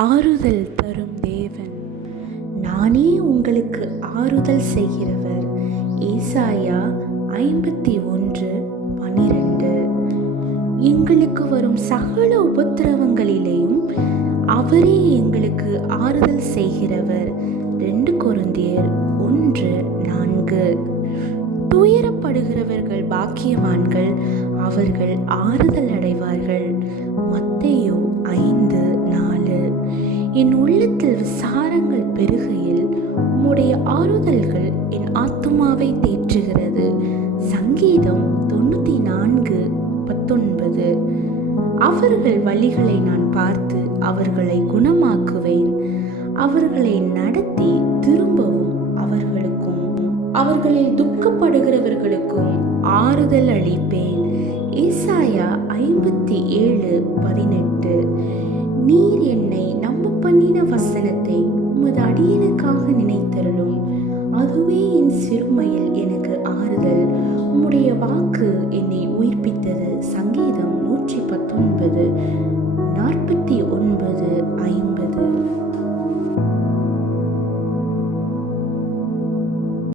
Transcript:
ஆறுதல் தரும் தேவன், நானே உங்களுக்கு ஆறுதல் செய்கிறவர். ஏசாயா 51:12. எங்களுக்கு வரும் சகல உபத்திரவங்களிலேயும் அவரே எங்களுக்கு ஆறுதல் செய்கிறவர். 2 கொரிந்தியர் 1:4. துயரப்படுகிறவர்கள் பாக்கியவான்கள், அவர்கள் ஆறுதல் அடைவார்கள். மத்தேயு 5:4. என் உள்ளத்தில் விசாரங்கள் பெருகையில் உம்முடைய ஆறுதல்கள் என் ஆத்துமாவை தேற்றுகிறது. சங்கீதம் 94:19. அவர்கள் வழிகளை நான் பார்த்து அவர்களை குணமாக்குவேன். அவர்களை நடத்தி திரும்பவும் அவர்களில் துக்கப்படுகிறவர்களுக்கும் ஆறுதல் அளிப்பேன். ஏசாயா 57:18. நீர் என்னை நம்ப பண்ணின வசனத்தை உமது அடியனுக்காக நினைத்தருளும். அதுவே என் சிறுமையில் எனக்கு ஆறுதல். உம்முடைய வாக்கு என்னை உயிர்ப்பித்தது. சங்கீதம் 119.